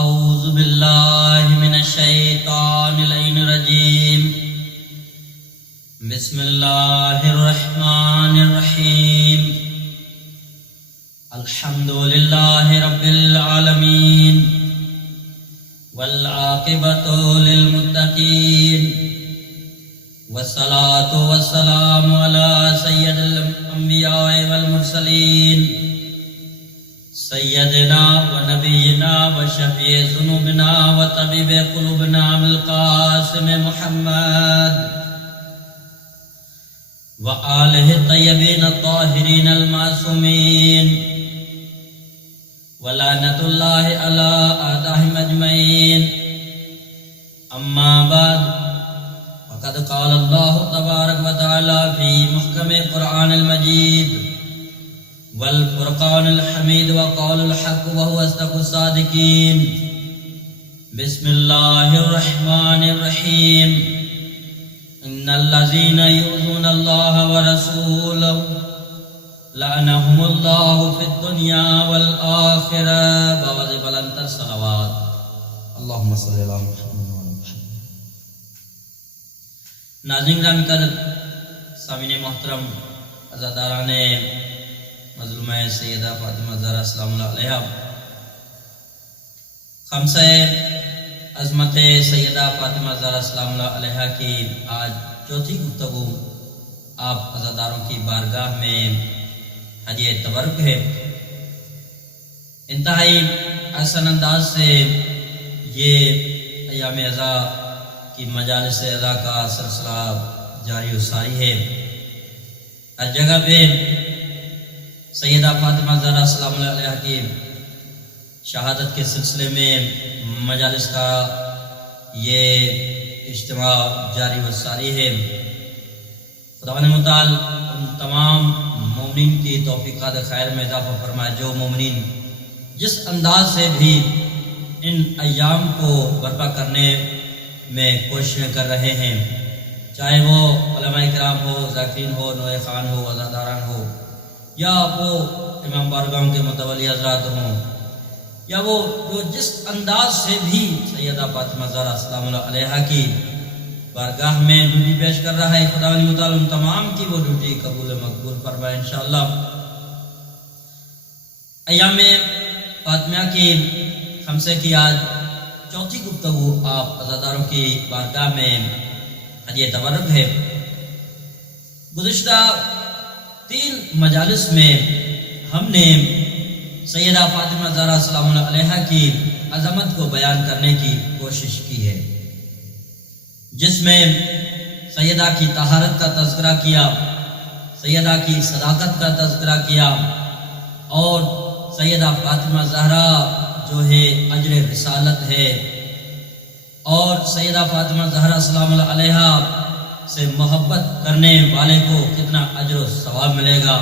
اعوذ باللہ من الشیطان الرجیم بسم اللہ الرحمن الرحیم الحمد للہ رب العالمین والعاقبۃ للمتقین والصلاة والسلام علی سید الانبیاء والمرسلین سیدنا و نبینا و شفیع ذنوبنا و طبیب قلوبنا بالقاسم محمد و آلہ الطیبین الطاہرین المعصومین ولعنۃ اللہ علی اعدائہم اجمعین اما بعد وقد قال اللہ تبارک و تعالی فی محکم قرآن المجید والفرقان الحمید وقول الحق وهو اصدق الصادقین بسم اللہ الرحمن الرحیم ان الذین یؤذون اللہ ورسولہ لعنهم اللہ فی الدنیا والآخرہ بآواز بلند الصلوات اللہم صلی اللہ علیہ وسلم. ناظرین گرامی قدر، سامعین محترم، عزاداران مظلومہ سیدہ فاطمہ زہرا سلام اللہ علیہا، خمسہ عظمت سیدہ فاطمہ زہرا سلام اللہ علیہا کی آج چوتھی گفتگو آپ عزاداروں کی بارگاہ میں ہدیہ تبرک ہے. انتہائی احسن انداز سے یہ ایام عزا کی مجالس عزا کا سلسلہ جاری و ساری ہے. ہر جگہ پہ سیدہ فاطمہ زہرا سلام اللہ علیہا کی شہادت کے سلسلے میں مجالس کا یہ اجتماع جاری و ساری ہے. خداوند متعال ان تمام مومنین کی توفیقات خیر میں اضافہ فرمائے جو مومنین جس انداز سے بھی ان ایام کو برپا کرنے میں کوششیں کر رہے ہیں، چاہے وہ علماء کرام ہو، ذاکرین ہو، نوے خان ہو، عزاداران ہو، یا وہ امام بارگاہوں کے متولی حضرات ہوں، یا وہ جو جس انداز سے بھی سیدہ فاطمہ زہرا سلام اللہ علیہا کی بارگاہ میں ڈیوٹی پیش کر رہا ہے، خداوند متعال ان تمام کی وہ ڈیوٹی قبول مقبول فرمائے انشاءاللہ. ایام فاطمہ کی خمسے کی آج چوتھی گفتگو آپ عزاداروں کی بارگاہ میں ہدیہ تبرک ہے. گزشتہ 3 مجالس میں ہم نے سیدہ فاطمہ زہرا سلام اللہ علیہا کی عظمت کو بیان کرنے کی کوشش کی ہے، جس میں سیدہ کی طہارت کا تذکرہ کیا، سیدہ کی صداقت کا تذکرہ کیا، اور سیدہ فاطمہ زہرا جو ہے اجر رسالت ہے، اور سیدہ فاطمہ زہرا سلام اللہ علیہا سے محبت کرنے والے کو کتنا اجر و ثواب ملے گا،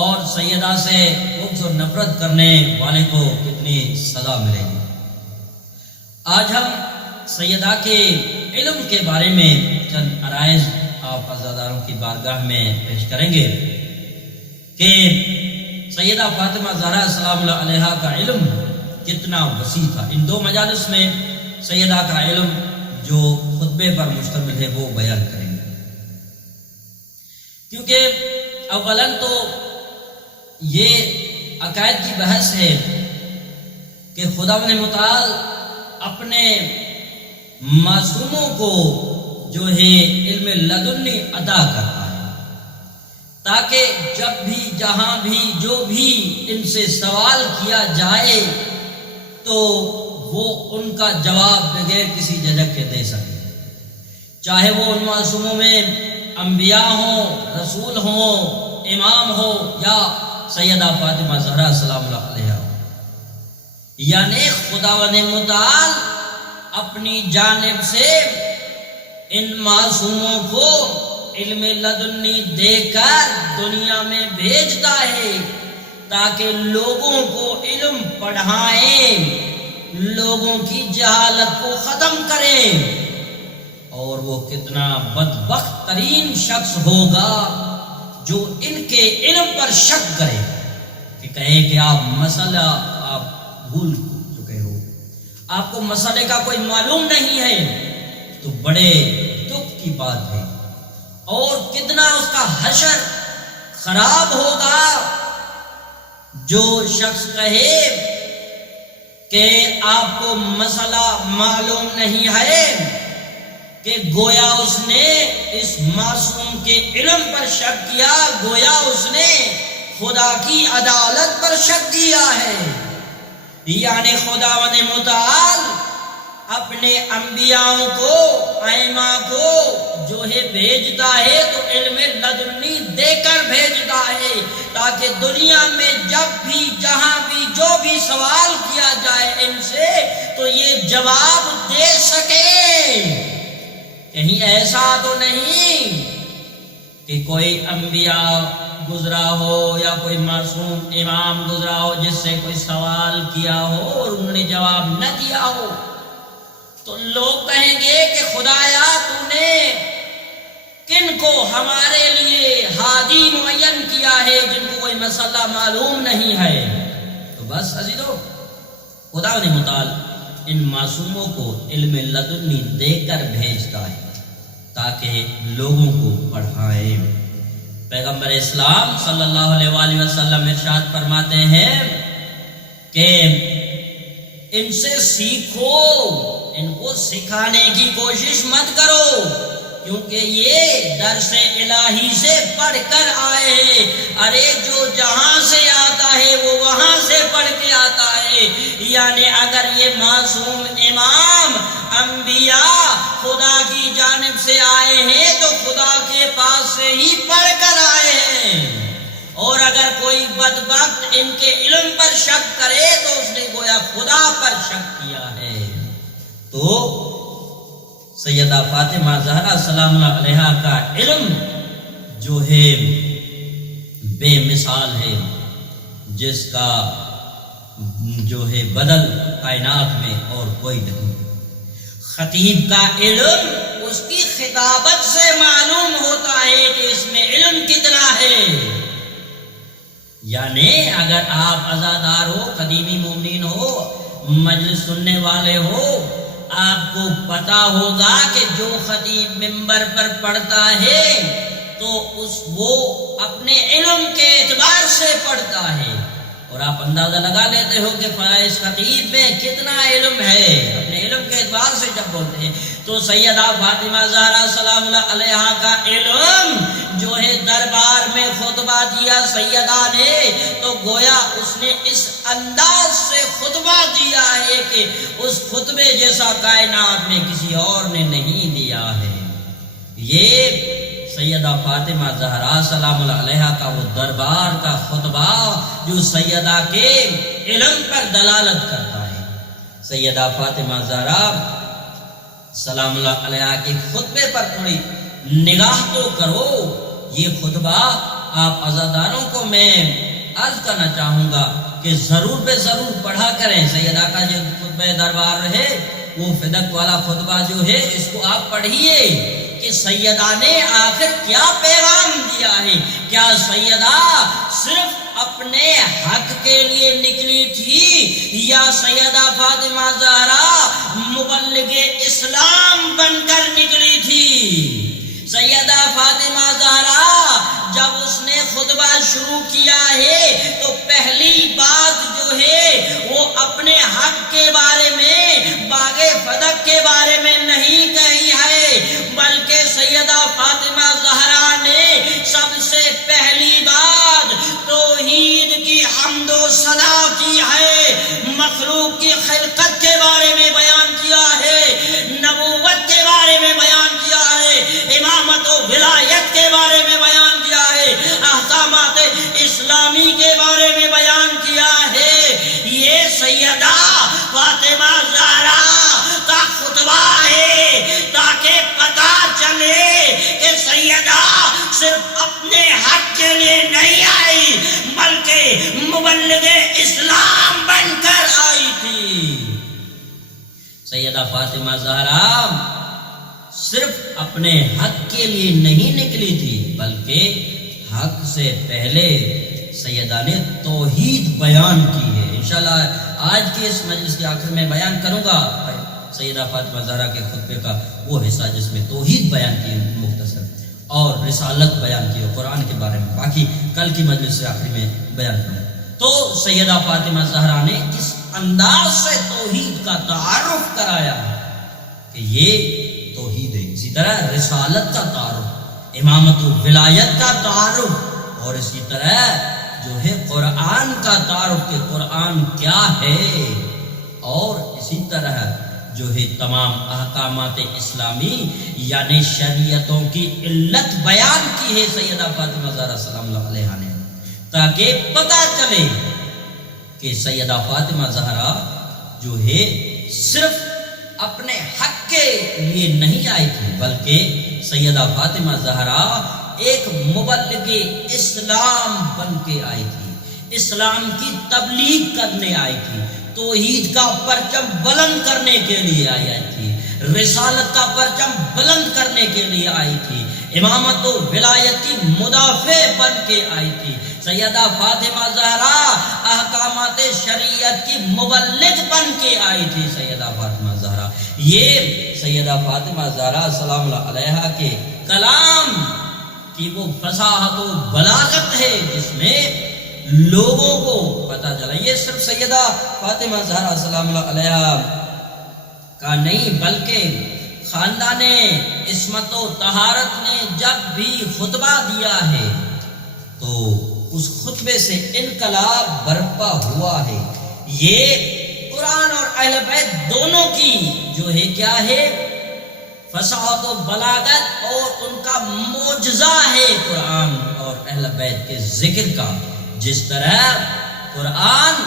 اور سیدہ سے بغض و نفرت کرنے والے کو کتنی سزا ملے گی. آج ہم سیدہ کے علم کے بارے میں چند عرائض آپ عزاداروں کی بارگاہ میں پیش کریں گے کہ سیدہ فاطمہ زہرا سلام اللہ علیہا کا علم کتنا وسیع تھا. ان 2 مجالس میں سیدہ کا علم جو خطبے پر مشتمل ہے وہ بیان کریں گے، کیونکہ اولاً تو یہ عقائد کی بحث ہے کہ خداوند متعال اپنے معصوموں کو جو ہے علم لدنی عطا کرتا ہے، تاکہ جب بھی جہاں بھی جو بھی ان سے سوال کیا جائے تو وہ ان کا جواب بغیر کسی جھجک کے دے سکے، چاہے وہ ان معصوموں میں انبیاء ہوں، رسول ہوں، امام ہو، یا سیدہ فاطمہ زہرا سلام اللہ علیہا. یعنی خداوند متعال اپنی جانب سے ان معصوموں کو علم لدنی دے کر دنیا میں بھیجتا ہے تاکہ لوگوں کو علم پڑھائیں، لوگوں کی جہالت کو ختم کریں. اور وہ کتنا بدبخت ترین شخص ہوگا جو ان کے علم پر شک کرے کہ کہے کہ آپ مسئلہ آپ بھول چکے ہو، آپ کو مسئلے کا کوئی معلوم نہیں ہے تو بڑے دکھ کی بات ہے، اور کتنا اس کا حشر خراب ہوگا جو شخص کہے کہ آپ کو مسئلہ معلوم نہیں ہے، کہ گویا اس نے اس معصوم کے علم پر شک کیا، گویا اس نے خدا کی عدالت پر شک کیا ہے۔ یعنی خداوند متعال اپنے انبیاء کو، ائمہ کو جو ہے بھیجتا ہے تو علم لدنی دے کر بھیجتا ہے، تاکہ دنیا میں جب بھی جہاں بھی جو بھی سوال کیا جائے ان سے تو یہ جواب دے سکے۔ کہیں ایسا تو نہیں کہ کوئی انبیاء گزرا ہو یا کوئی معصوم امام گزرا ہو جس سے کوئی سوال کیا ہو اور انہوں نے جواب نہ دیا ہو، تو لوگ کہیں گے کہ خدایا تو نے کن کو ہمارے لیے ہادی معین کیا ہے جن کو کوئی مسئلہ معلوم نہیں ہے۔ تو بس عزیزو، خدا نے متعال ان معصوموں کو علم لدنی دے کر بھیجتا ہے تاکہ لوگوں کو پڑھائے۔ پیغمبر اسلام صلی اللہ علیہ وآلہ وسلم ارشاد فرماتے ہیں کہ ان سے سیکھو، ان کو سکھانے کی کوشش مت کرو، کیونکہ یہ درس الہی سے پڑھ کر آئے ہیں۔ ارے جو جہاں سے آتا ہے وہ وہاں سے پڑھ کے آتا ہے۔ یعنی اگر یہ معصوم امام انبیاء خدا کی جانب سے آئے ہیں تو خدا کے پاس سے ہی پڑھ کر آئے ہیں، اور اگر کوئی بدبخت ان کے علم پر شک کرے تو اس نے گویا خدا پر شک کیا ہے۔ تو سیدہ فاطمہ زہرا سلام اللہ علیہا کا علم جو ہے بے مثال ہے، جس کا جو ہے بدل کائنات میں اور کوئی نہیں۔ خطیب کا علم اس کی خطابت سے معلوم ہوتا ہے کہ اس میں علم کتنا ہے۔ یعنی اگر آپ عزادار ہو، خدیمی مومنین ہو، مجلس سننے والے ہو، آپ کو پتا ہوگا کہ جو خطیب منبر پر پڑھتا ہے تو وہ اپنے علم کے اعتبار سے پڑھتا ہے، اور آپ اندازہ لگا لیتے ہو کہ اس خطیب میں کتنا علم ہے اپنے علم کے اعتبار سے جب بولتے ہیں۔ تو سیدہ فاطمہ زہرا سلام اللہ علیہا کا علم جو ہے دربار میں خطبہ دیا سیدہ نے تو گویا اس نے اس انداز سے خطبہ دیا ہے کہ اس خطبے جیسا کائنات میں کسی اور نے نہیں دیا ہے۔ یہ سیدہ فاطمہ زہرا سلام اللہ علیہا کا وہ دربار کا خطبہ جو سیدہ کے علم پر دلالت کرتا ہے۔ سیدہ فاطمہ زہرا سلام اللہ علیہا کے خطبے پر تھوڑی نگاہ تو کرو۔ یہ خطبہ آپ عزاداروں کو میں عرض کرنا چاہوں گا کہ ضرور بے ضرور پڑھا کریں۔ سیدہ کا جو خطبہ دربار ہے وہ فدق والا خطبہ جو ہے اس کو آپ پڑھیے کہ سیدہ نے آخر کیا پیغام دیا ہے۔ کیا سیدہ صرف اپنے حق کے لیے نکلی تھی یا سیدہ فاطمہ زہرا مبلغ اسلام بن کر نکلی تھی؟ سیدہ فاطمہ زہرا جب اس نے خطبہ شروع کیا ہے تو پہلی بات جو ہے وہ اپنے حق کے بارے میں، باغ فدق کے بارے میں نہیں کہی ہے، بلکہ سیدہ فاطمہ زہرا نے سب سے پہلی بات توحید کی حمد و ثنا کی ہے، مخلوق کی خلقت کے بارے میں بیان کیا ہے، نبوت کے بارے میں بیان کیا ہے، امامت و ولایت کے بارے میں بیان کیا ہے، احکامات اسلامی کے بارے میں بیان کیا ہے۔ یہ سیدہ فاطمہ زہرا کا خطبہ ہے تاکہ پتہ چلے کہ سیدہ صرف اپنے حق کے لیے نہیں آئی بلکہ مبلغ اسلام بن کر آئی تھی۔ سیدہ فاطمہ زہرا صرف اپنے حق کے لیے نہیں نکلی تھی بلکہ حق سے پہلے سیدہ نے توحید بیان کی ہے. انشاءاللہ آج کی اس مجلس کے آخر میں بیان کروں گا سیدہ فاطمہ زہرا کے خطبے کا وہ حصہ جس میں توحید بیان کی مختصر اور رسالت بیان کی قرآن کے بارے میں. باقی کل کی مجلس سے آخر میں بیان کروں. تو سیدہ فاطمہ زہرا نے اس انداز سے توحید کا تعارف کرایا کہ یہ توحید ہے. اسی طرح رسالت کا تعارف، امامت و ولایت کا تعارف، اور اسی طرح جو ہے قرآن کا تعارف کہ قرآن کیا ہے، اور اسی طرح جو ہے تمام احکامات اسلامی یعنی شریعتوں کی علت بیان کی ہے سیدہ فاطمہ زہرا سلام اللہ علیہا نے، تاکہ پتہ چلے کہ سیدہ فاطمہ زہرا جو ہے صرف اپنے حق کے لیے نہیں آئی تھی، بلکہ سیدہ فاطمہ زہرا ایک مبلغ اسلام بن کے آئی تھی، اسلام کی تبلیغ کرنے آئی تھی، توحید کا پرچم بلند کرنے کے لیے آئی تھی، رسالت کا پرچم بلند کرنے کے لیے آئی تھی، امامت و ولایت کی مدافع بن کے آئی تھی. سیدہ فاطمہ زہرا احکامات شریعت کی مبلغ بن کے آئی تھی. سیدہ فاطمہ زہرا یہ سیدہ فاطمہ زہرا سلام اللہ علیہا کے کلام کی وہ فصاحت و بلاغت ہے جس میں لوگوں کو پتہ چلا یہ صرف سیدہ فاطمہ زہرا سلام اللہ علیہا کا نہیں بلکہ خاندان عصمت و طہارت نے جب بھی خطبہ دیا ہے تو اس خطبے سے انقلاب برپا ہوا ہے. یہ قرآن اور اہل بیت دونوں کی جو ہے کیا ہے فصاحت و بلاغت اور ان کا معجزہ ہے قرآن اور اہل بیت کے ذکر کا. جس طرح قرآن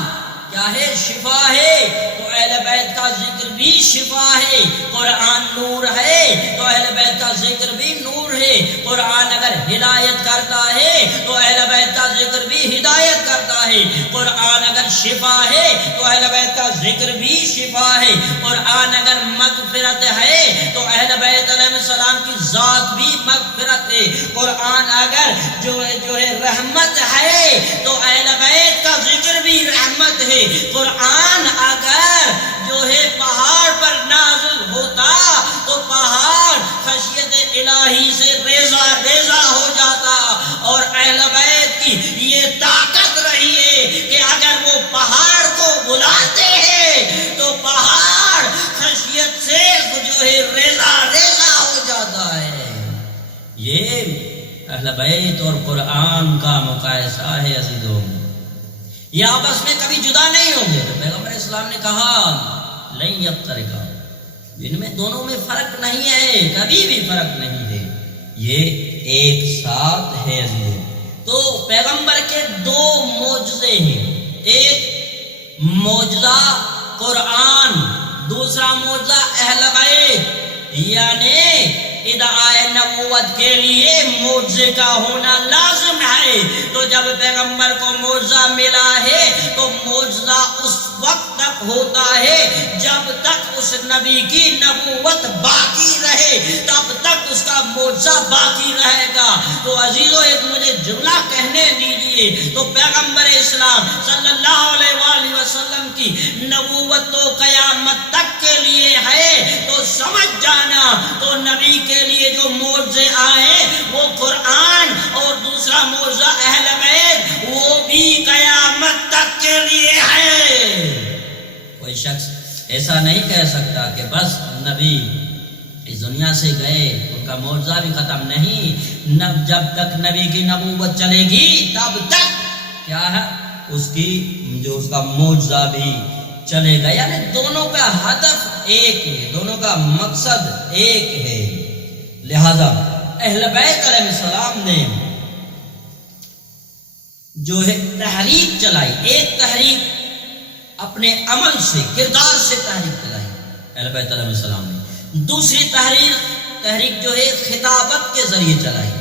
کیا ہے شفا ہے تو اہل بیت کا ذکر بھی شفا ہے. قرآن نور ہے تو اہل بیت کا ذکر بھی نور ہے. قرآن اگر ہدایت کرتا ہے تو اہل بیت کا ذکر بھی ہدایت کرتا ہے. قرآن اگر شفا ہے تو اہل بیت کا ذکر بھی شفا ہے. قرآن اگر مغفرت ہے تو اہل بیت علیہ السلام کی ذات بھی مغفرت ہے. قرآن اگر جو ہے رحمت ہے تو اہل بیت کا ذکر بھی رحمت ہے. قرآن اگر جو ہے پہاڑ پر نازل ہوتا تو پہاڑ خشیت الہی سے ریزہ ریزہ ہو جاتا. اور اہل بیت کی یہ طاقت رہی ہے کہ اگر وہ پہاڑ کو بلاتے ہیں تو پہاڑ خشیت سے جو ہے ریزہ ریزہ ہو جاتا ہے. یہ اہل بیت اور قرآن کا مقایسہ ہے عزیزوں. یہ آپس میں کبھی جدا نہیں ہوں گے. تو پیغمبر اسلام نے کہا لن یفترقا، ان میں دونوں میں فرق نہیں ہے، کبھی بھی فرق نہیں ہے، یہ ایک ساتھ ہے عزیزوں. تو پیغمبر کے دو معجزے ہیں، ایک معجزہ قرآن، دوسرا معجزہ اہل بیت. یعنی ادعائے نبوت کے لیے معجزے کا ہونا لازم ہے. تو جب پیغمبر کو معجزہ ملا ہے تو معجزہ اس وقت تک ہوتا ہے جب تک اس نبی کی نبوت باقی رہے، تب تک اس کا معجزہ باقی رہے گا. تو عزیزو ایک مجھے جملہ کہنے دیجئے. تو پیغمبر اسلام صلی اللہ علیہ وآلہ وسلم کی نبوت تو قیامت تک کے لیے ہے. تو سمجھ جانا تو نبی کے لیے جو معجزے آئے وہ قرآن اور دوسرا معجزہ اہل بیت وہ بھی قیامت تک کے لیے ہے. کوئی شخص ایسا نہیں کہہ سکتا کہ بس نبی اس دنیا سے گئے ان کا معجزہ بھی ختم نہیں. جب تک نبی کی نبوت چلے گی تب تک کیا ہے اس کا معجزہ بھی چلے گا. یعنی دونوں کا ہدف ایک ہے، دونوں کا مقصد ایک ہے. لہذا اہل بیت علیہ السلام نے جو ہے تحریک چلائی، ایک تحریک اپنے عمل سے کردار سے تحریک چلائی اہل بیت علیہ السلام نے. دوسری تحریک جو ہے خطابت کے ذریعے چلائی.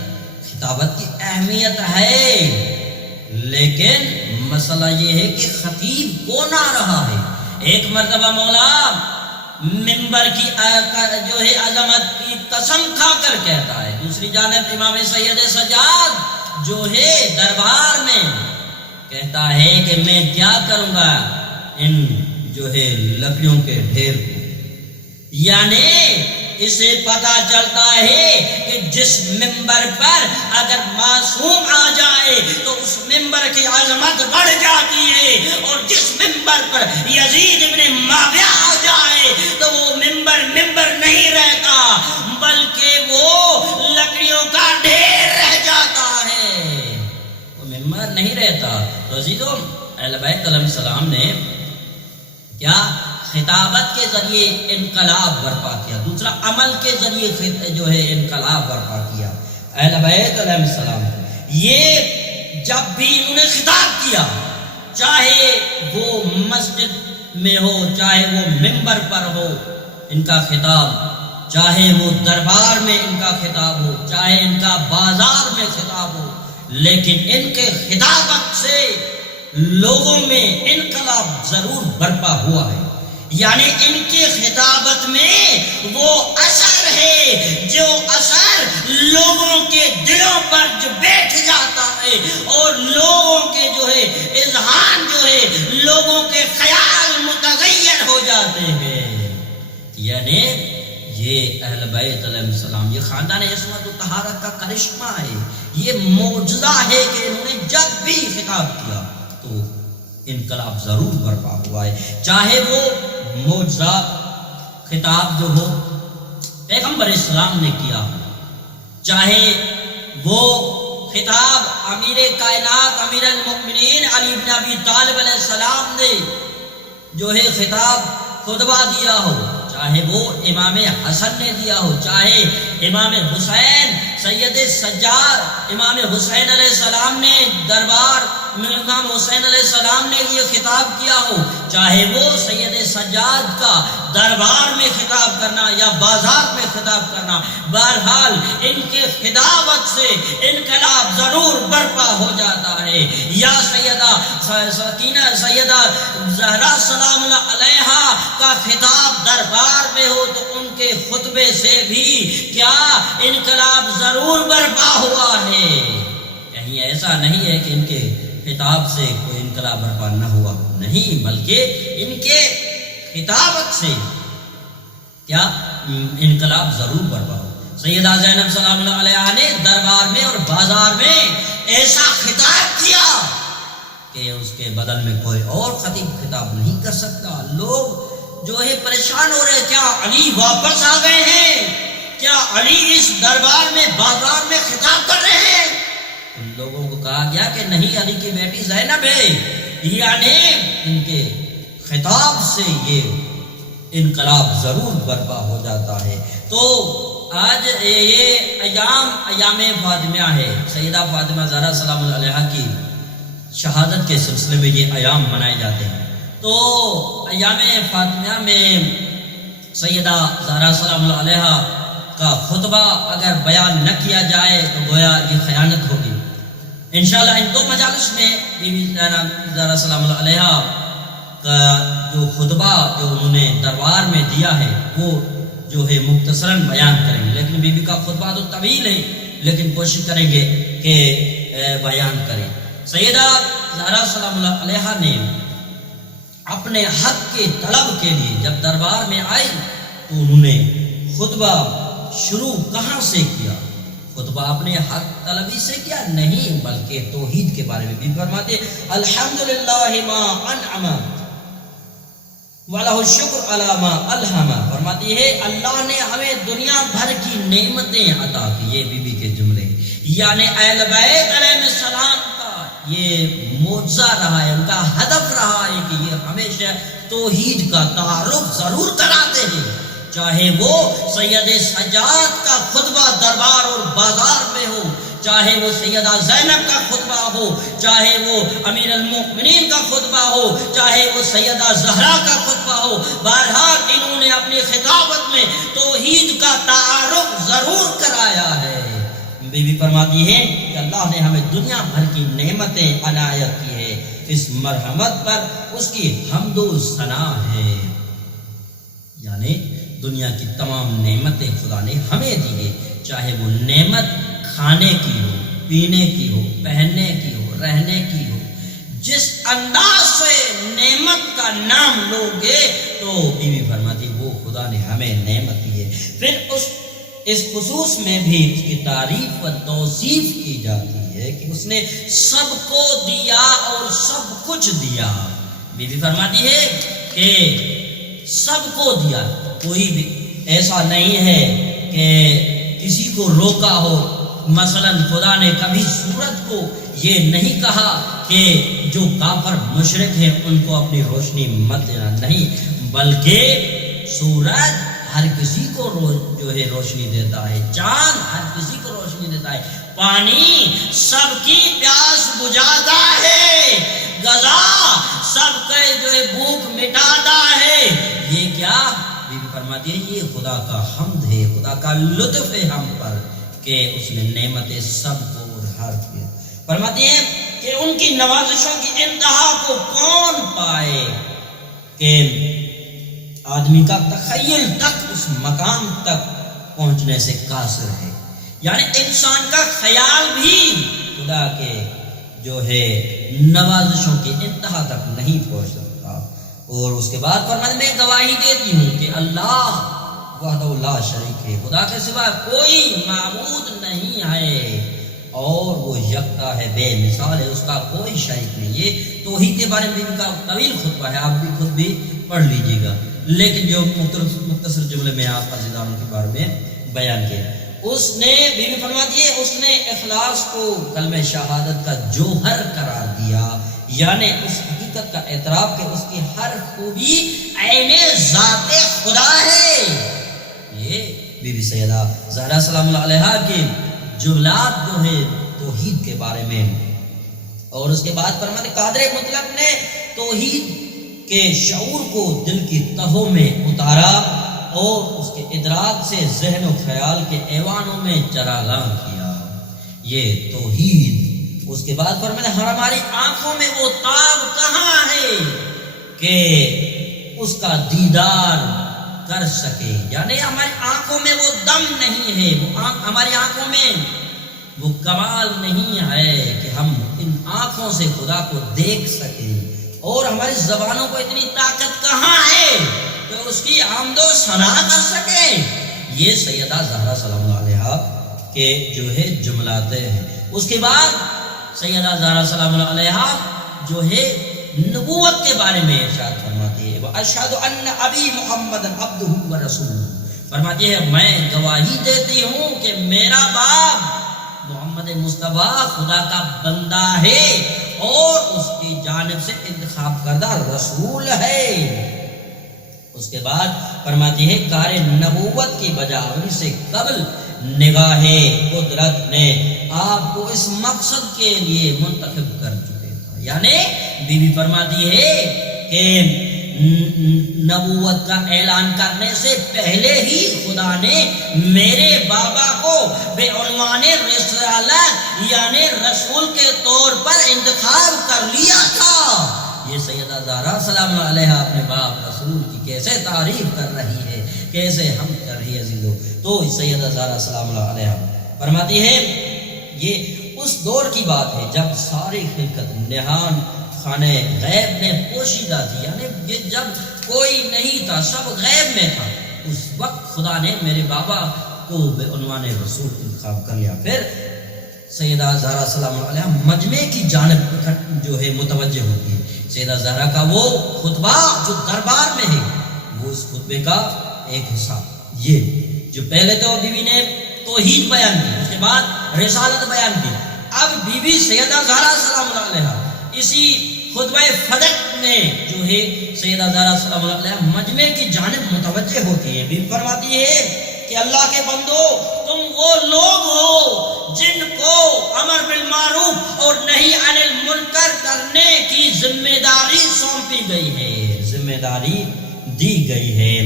خطابت کی اہمیت ہے لیکن مسئلہ یہ ہے کہ خطیب کون آ رہا ہے. ایک مرتبہ مولا منبر کی جو ہے عظمت کی قسم کھا کر کہتا ہے، دوسری جانب امام سید سجاد جو ہے دربار میں کہتا ہے کہ میں کیا کروں گا ان جو ہے لکڑیوں کے ڈھیر کو. یعنی اسے پتا چلتا ہے کہ جس ممبر پر اگر معصوم آ جائے تو اس ممبر کی عظمت بڑھ جاتی ہے، اور جس ممبر پر یزید ابن معاویہ آ جائے تو وہ ممبر نہیں رہتا بلکہ وہ لکڑیوں کا ڈھیر رہ جاتا ہے، وہ ممبر نہیں رہتا. تو عزیزو، اہل بیت علیہ السلام نے کیا خطابت کے ذریعے انقلاب برپا کیا، دوسرا عمل کے ذریعے جو ہے انقلاب برپا کیا. اہل بیت علیہ السلام یہ جب بھی انہوں نے خطاب کیا، چاہے وہ مسجد میں ہو، چاہے وہ ممبر پر ہو ان کا خطاب، چاہے وہ دربار میں ان کا خطاب ہو، چاہے ان کا بازار میں خطاب ہو، لیکن ان کے خطابت سے لوگوں میں انقلاب ضرور برپا ہوا ہے. یعنی ان کی خطابت میں وہ اثر ہے جو اثر لوگوں کے دلوں پر جو بیٹھ جاتا ہے، اور لوگوں کے جو ہے اذہان جو ہے، لوگوں کے خیال متغیر ہو جاتے ہیں. یعنی یہ اہل بیت علیہ السلام، یہ خاندان عصمت و طہارت کا کرشمہ ہے، یہ معجزہ ہے کہ انہوں نے جب بھی خطاب کیا تو انقلاب ضرور برپا ہوا ہے. چاہے وہ معجزہ خطاب جو ہو پیغمبر اسلام نے کیا، چاہے وہ خطاب امیر کائنات امیر المؤمنین علی بن ابی طالب علیہ السلام نے جو ہے خطاب خطبہ دیا ہو، چاہے وہ امام حسن نے دیا ہو، چاہے امام حسین سید سجاد امام حسین علیہ السلام نے دربار میں امام حسین علیہ السلام نے یہ خطاب کیا ہو، چاہے وہ سید سجاد کا دربار میں خطاب کرنا یا بازار میں خطاب کرنا، بہرحال ان کے خطابت سے انقلاب ضرور برپا ہو جاتا ہے. یا سیدہ سکینہ سیدہ زہرا سلام اللہ علیہا کا خطاب دربار میں ہو تو ان کے خطبے سے بھی کیا انقلاب ضرور برپا ہوا ہے. کہیں ایسا نہیں ہے کہ ان کے خطاب سے کوئی انقلاب برپا نہ ہوا، نہیں، بلکہ ان کے خطابت سے کیا انقلاب ضرور برپا ہو. سیدہ زینب سلام اللہ علیہا نے دربار میں اور بازار میں ایسا خطاب کیا کہ اس کے بدل میں کوئی اور خطیب خطاب نہیں کر سکتا. لوگ جو ہے پریشان ہو رہے، کیا علی واپس آ گئے ہیں؟ کیا علی اس دربار میں بازار میں خطاب کر رہے ہیں؟ ان لوگوں کو کہا گیا کہ نہیں، علی کی بیٹی زینب ہے. یعنی ان کے خطاب سے یہ انقلاب ضرور برپا ہو جاتا ہے. تو آج یہ ایام فاطمیہ ہے، سیدہ فاطمہ زہرا سلام اللہ علیہا کی شہادت کے سلسلے میں یہ ایام منائے جاتے ہیں. تو ایام فاطمیہ میں سیدہ زہرا سلام اللہ علیہا کا خطبہ اگر بیان نہ کیا جائے تو گویا یہ خیانت ہوگی. انشاءاللہ ان دو مجالس میں بی بی زہرا سلام اللہ علیہا کا جو خطبہ جو انہوں نے دربار میں دیا ہے وہ جو ہے مختصراً بیان کریں گے، لیکن بی بی کا خطبہ تو طویل ہے، لیکن کوشش کریں گے کہ بیان کریں. سیدہ زہرا سلام اللہ علیہا نے اپنے حق کے طلب کے لیے جب دربار میں آئی تو انہوں نے خطبہ شروع کہاں سے کیا؟ خطبہ اپنے حق طلبی سے کیا نہیں، بلکہ توحید کے بارے میں بھی فرماتے الحمدللہ ما انعم وَلَهُ الشُّكْرُ عَلَى مَا أَلْهَمَ. فرماتی ہے اللہ نے ہمیں دنیا بھر کی نعمتیں عطا کی. یہ بی بی کے جملے، یعنی اہل بیت علیہ السلام کا یہ معجزہ رہا ہے، ان کا ہدف رہا ہے کہ یہ ہمیشہ توحید کا تعارف ضرور کراتے ہیں. چاہے وہ سید سجاد کا خطبہ دربار اور بازار میں ہو، چاہے وہ سیدہ زینب کا خطبہ ہو، چاہے وہ امیر المؤمنین کا خطبہ ہو، چاہے وہ سیدہ زہرا کا خطبہ ہو، بہرحال انہوں نے اپنی خطابت میں توحید کا تعارف ضرور کرایا ہے. بی بی فرماتی ہے کہ اللہ نے ہمیں دنیا بھر کی نعمتیں عنایت کی ہے، اس مرحمت پر اس کی حمد و ثنا ہے. یعنی دنیا کی تمام نعمتیں خدا نے ہمیں دی ہے، چاہے وہ نعمت کھانے کی ہو، پینے کی ہو، پہننے کی ہو، رہنے کی ہو، جس انداز سے نعمت کا نام لوگے تو بی بی فرماتی وہ خدا نے ہمیں نعمت دی ہے. پھر اس خصوص میں بھی اس کی تعریف و توصیف کی جاتی ہے کہ اس نے سب کو دیا اور سب کچھ دیا. بی بی فرماتی ہے کہ سب کو دیا. کوئی بھی ایسا نہیں ہے کہ کسی کو روکا ہو. مثلا خدا نے کبھی سورج کو یہ نہیں کہا کہ جو کافر مشرک ہیں ان کو اپنی روشنی مت دینا، نہیں، بلکہ سورج ہر کسی کو جو ہے روشنی دیتا ہے، چاند ہر کسی کو روشنی دیتا ہے، پانی سب کی پیاس بجھاتا ہے، غذا سب کا جو ہے بھوک مٹاتا ہے. یہ کیا بی بی فرماتی ہے یہ خدا کا حمد ہے، خدا کا لطف ہے ہم پر کہ اس نے نعمتیں سب کو اور ہر کی. فرماتی ہیں کہ ان کی نوازشوں کی انتہا کو کون پائے کہ آدمی کا تخیل تک اس مقام تک پہنچنے سے قاصر ہے. یعنی انسان کا خیال بھی خدا کے جو ہے نوازشوں کی انتہا تک نہیں پہنچ سکتا. اور اس کے بعد فرماتے میں گواہی دیتی ہوں کہ اللہ وحدہ لا شریک ہے، خدا کے سوا کوئی معبود نہیں ہے اور وہ یکتا ہے، بے مثال ہے، اس کا کوئی شریک نہیں. یہ توحید کے بارے میں ان کا طویل خطبہ ہے، آپ بھی خود بھی پڑھ لیجئے گا. لیکن جو مختصر جملے میں آپ عزیزانوں کے بارے میں بیان کیا، اس نے بی بی فرماتی ہے اس نے اخلاص کو کلمہ شہادت کا جوہر قرار دیا، یعنی اس حقیقت کا اعتراف کہ اس کی ہر خوبی عین ذات خدا ہے. یہ بی بی سیدہ زہرا سلام اللہ علیہا کی جملات جو ہے توحید کے بارے میں. اور اس کے بعد فرماتے قادر مطلق نے توحید کے شعور کو دل کی تہوں میں اتارا اور اس کے ادراک سے ذہن و خیال کے ایوانوں میں چراغاں کیا. یہ توحید. اس کے بعد فرماتے ہماری آنکھوں میں وہ تاب کہاں ہے کہ اس کا دیدار کر سکے، یعنی ہماری آنکھوں میں وہ دم نہیں ہے، ہماری آنکھوں میں وہ کمال نہیں ہے کہ ہم ان آنکھوں سے خدا کو دیکھ سکیں، اور ہماری زبانوں کو اتنی طاقت کہاں ہے کہ اس کی حمد و ثنا کر سکیں. یہ سیدہ زہرا سلام اللہ علیہا کے جو ہے جملات ہیں. اس کے بعد سیدہ زہرا سلام اللہ علیہا جو ہے نبوت کے بارے میں ارشاد فرماتی ہے وَأَشْهَدُ أَنَّ أَبِي مُحَمَّدًا عَبْدُهُ وَرَسُولُهُ. فرماتی ہے میں گواہی دیتی ہوں کہ میرا باپ محمد مصطفیٰ خدا کا بندہ ہے اور اس کی جانب سے انتخاب کردہ رسول ہے. اس کے بعد فرماتی ہے کار نبوت کی بجاوری سے قبل نگاہ قدرت نے آپ کو اس مقصد کے لیے منتخب کر چکے تھا. یعنی بی بی فرماتی ہے کہ نبوت کا اعلان کرنے سے پہلے ہی خدا نے میرے بابا کو بے عنوان رسالت یعنی رسول کے طور پر انتخاب کر لیا تھا. یہ سیدہ زہرا سلام اللہ علیہا اپنے باپ رسول کی کیسے تعریف کر رہی ہے، کیسے ہم کر رہی ہے عزیزو. تو سیدہ زہرا سلام اللہ علیہا فرماتی ہے یہ اس دور کی بات ہے جب ساری خلقت نہان خانہ غیب میں پوشیدہ تھی، یعنی یہ جب کوئی نہیں تھا، سب غیب میں تھا. اس وقت خدا نے میرے بابا کو بے عنوان رسول انتخاب کر لیا. پھر سیدہ زہرا سلام اللہ علیہا مجمع کی جانب جو ہے متوجہ ہوتی ہے. سیدہ زہرا کا وہ خطبہ جو دربار میں ہے وہ اس خطبے کا ایک حصہ. یہ جو پہلے تو بی بی نے توحید بیان کی، اس کے بعد رسالت بیان کی، اب بی بی سیدہ زہرا سلام اللہ علیہا اسی خطبہ فدق میں جو ہے سیدہ زہرا سلام اللہ علیہا مجمع کی جانب متوجہ ہوتی ہے. بی بی فرماتی ہے کہ اللہ کے بندو تم وہ لوگ ہو جن کو امر بالمعروف اور نہی عن المنکر کرنے کی ذمہ داری سونپی گئی ہے، ذمہ داری دی گئی ہے.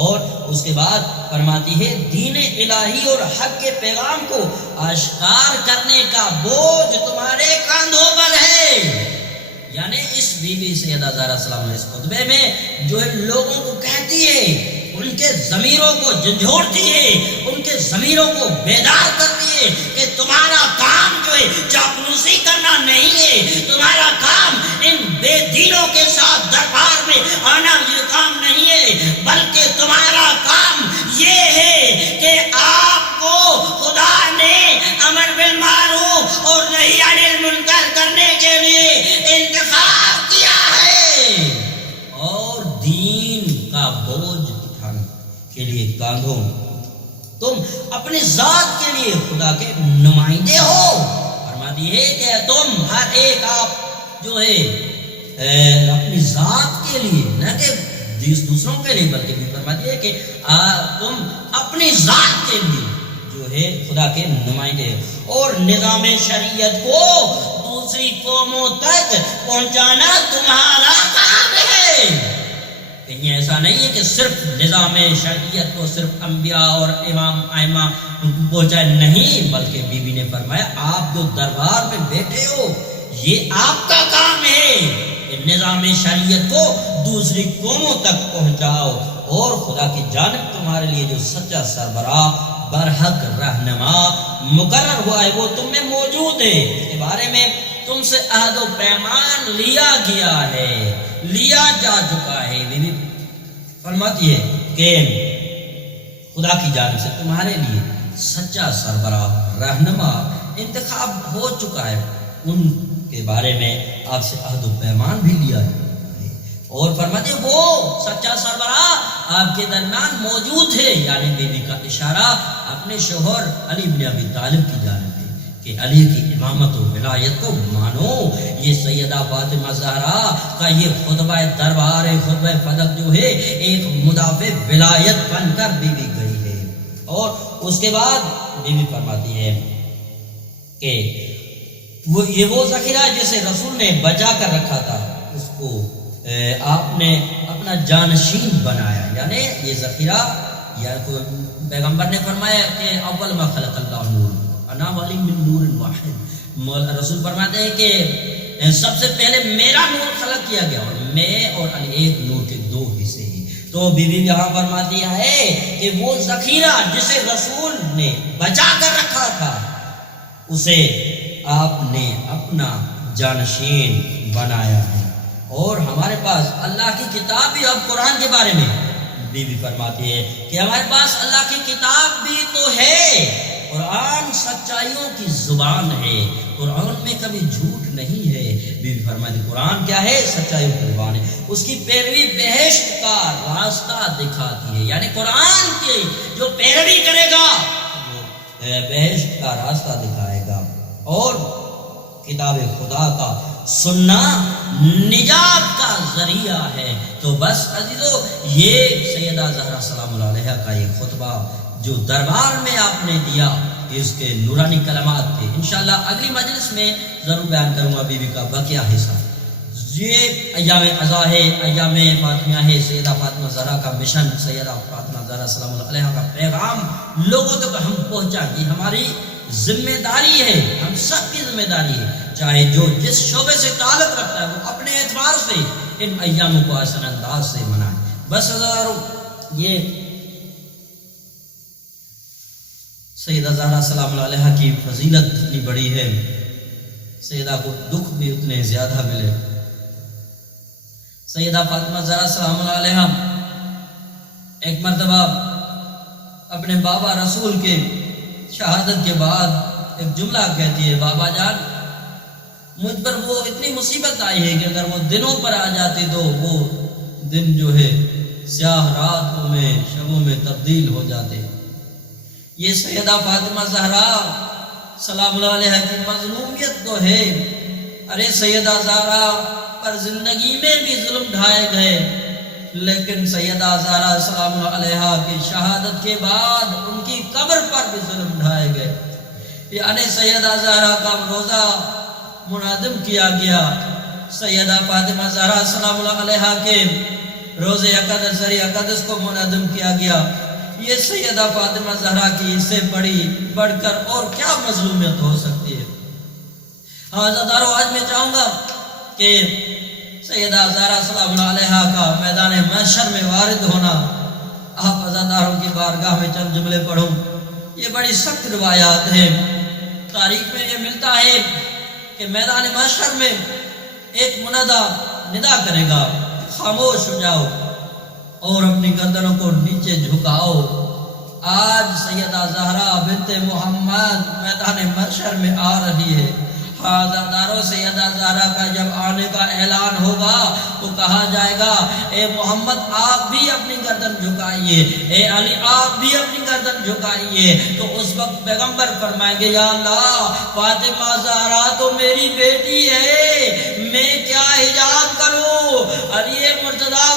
اور اس کے بعد فرماتی ہے دین الہی اور حق کے پیغام کو آشکار کرنے کا بوجھ تمہارے کاندھوں پر ہے. یعنی اس بی بی سیدہ زہرا سلام علیہ اس خطبے میں جو ہے لوگوں کو کہتی ہے، ان کے ضمیروں کو جھنجھوڑتی ہے، ان کے ضمیروں کو بیدار کرتی ہے کہ تمہارا کام جو میں چاپلوسی کرنا نہیں ہے، تمہارا کام ان بے دینوں کے ساتھ دربار میں آنا یہ کام نہیں ہے، بلکہ تمہارا کام یہ ہے کہ آپ کو خدا نے امر بالمعروف اور نہی عن المنکر کرنے کے لیے انتخاب کیا ہے، اور دین کا بوجھ اٹھانے کے لیے کاندھوں تم اپنی ذات کے لیے خدا کے نمائندے ہو۔ فرما دیے کہ تم ہر ایک آپ جو ہے اپنی ذات کے لیے، نہ کہ دوسروں کے لیے، بلکہ بھی فرما دیے کہ تم اپنی ذات کے لیے جو ہے خدا کے نمائندے، اور نظام شریعت کو دوسری قوموں تک پہنچانا تمہارا کام ہے۔ کہیں ایسا نہیں ہے کہ صرف نظام شریعت کو صرف انبیاء اور امام ائمہ پہنچائے، نہیں، بلکہ بی بی نے فرمایا آپ جو دربار میں بیٹھے ہو یہ آپ کا کام ہے کہ نظام شریعت کو دوسری قوموں تک پہنچاؤ، اور خدا کی جانب تمہارے لیے جو سچا سربراہ برحق رہنما مقرر ہوا ہے وہ تم میں موجود ہے، اس کے بارے میں تم سے عہد و پیمان لیا گیا ہے، لیا جا چکا ہے۔ بیوی فرماتی ہے کہ خدا کی جانب سے تمہارے لیے سچا سربراہ رہنما انتخاب ہو چکا ہے، ان کے بارے میں آپ سے عہد و پیمان بھی لیا ہے، اور فرماتے وہ سچا سربراہ آپ کے درمیان موجود ہے، یعنی بیوی کا اشارہ اپنے شوہر علی بن ابی طالب کی جانب ہے کہ علی کی امامت و ولایت کو مانو۔ یہ سیدہ فاطمہ زہرا کا یہ خطبہ دربار خطبہ فدق جو ہے ایک مدافع ولایت بن کر بیوی گئی ہے، اور اس کے بعد بیوی فرماتی ہے کہ وہ ذخیرہ جسے رسول نے بچا کر رکھا تھا اس کو آپ نے اپنا جانشین بنایا، یعنی یہ ذخیرہ یا پیغمبر نے فرمایا کہ اول ما خلق اللہ نور انا ولی من نور واحد، رسول فرماتے ہیں کہ سب سے پہلے میرا نور خلق کیا گیا اور میں اور علی ایک نور کے دو حصے ہیں۔ تو بیوی یہاں فرماتی ہے کہ وہ ذخیرہ جسے رسول نے بچا کر رکھا تھا اسے آپ نے اپنا جانشین بنایا ہے، اور ہمارے پاس اللہ کی کتاب بھی، اب قرآن کے بارے میں بیوی فرماتی ہے کہ ہمارے پاس اللہ کی کتاب بھی تو ہے، قرآن سچائیوں کی زبان ہے، قرآن میں کبھی جھوٹ نہیں ہے۔ بیوی فرماتی ہے قرآن کیا ہے؟ سچائیوں کی زبان ہے، اس کی پیروی بہشت کا راستہ دکھاتی ہے، یعنی قرآن کی جو پیروی کرے گا وہ بہشت کا راستہ دکھائے گا، اور کتاب خدا کا سننا نجات کا ذریعہ ہے۔ تو بس عزیزو، یہ سیدہ زہرا سلام اللہ علیہا کا یہ خطبہ جو دربار میں آپ نے دیا، اس کے نورانی کلمات تھے۔ انشاءاللہ اگلی مجلس میں ضرور بیان کروں گا بیوی کا بقیہ حصہ۔ یہ ایام عزا ہے، ایام فاطمیہ ہے، سیدہ فاطمہ زہرا کا مشن، سیدہ فاطمہ زہرا سلام اللہ علیہا کا پیغام لوگوں تک ہم پہنچا، یہ ہماری ذمہ داری ہے، ہم سب کی ذمہ داری ہے، چاہے جو جس شعبے سے تعلق رکھتا ہے وہ اپنے اعتبار سے ان ایاموں کو آسان انداز سے منائے۔ بس ہزاروں یہ سیدہ زہرا سلام اللہ علیہا کی فضیلت اتنی بڑی ہے، سیدہ کو دکھ بھی اتنے زیادہ ملے۔ سیدہ فاطمہ زہرا سلام اللہ علیہا ایک مرتبہ اپنے بابا رسول کے شہادت کے بعد ایک جملہ کہتی ہے، بابا جان مجھ پر وہ اتنی مصیبت آئی ہے کہ اگر وہ دنوں پر آ جاتی تو وہ دن جو ہے سیاہ راتوں میں، شبوں میں تبدیل ہو جاتے۔ یہ سیدہ فاطمہ زہرا سلام اللہ علیہ کی مظلومیت تو ہے، ارے سیدہ زہرا پر زندگی میں بھی ظلم ڈھائے گئے، لیکن سیدہ زہرا سلام اللہ علیہ کی شہادت کے بعد ان کی قبر پر بھی ظلم ڈھائے گئے، یعنی سیدہ زہرا کا روزہ منہدم کیا گیا، سیدہ فاطمہ زہرا سلام اللہ علیہ کے روزے اقدس اقدس کو منہدم کیا گیا۔ یہ سیدہ فاطمہ زہرا کی اس سے بڑھ کر اور کیا مظلومیت ہو سکتی ہے۔ عزادارو، آج میں چاہوں گا کہ سیدہ زہرا سلام اللہ علیہ کا میدان محشر میں وارد ہونا، آپ عزاداروں کی بارگاہ میں چند جملے پڑھوں۔ یہ بڑی سخت روایات ہیں تاریخ میں یہ ملتا ہے کہ میدان محشر میں ایک منادی ندا کرے گا، خاموش ہو جاؤ اور اپنی گردنوں کو نیچے جھکاؤ۔ آج سیدہ زہرا بنت محمد میدان محشر میں آ رہی ہے۔ حاضرداروں، سیدہ زہرا کا جب آنے کا اعلان ہوگا تو کہا جائے گا اے محمد آپ بھی اپنی گردن جھکائیے، اے علی آپ بھی اپنی گردن جھکائیے۔ تو اس وقت پیغمبر فرمائیں گے یا اللہ، فاطمہ زہرا تو میری بیٹی ہے، میں کیا حجاب کروں؟ علی مرتضیٰ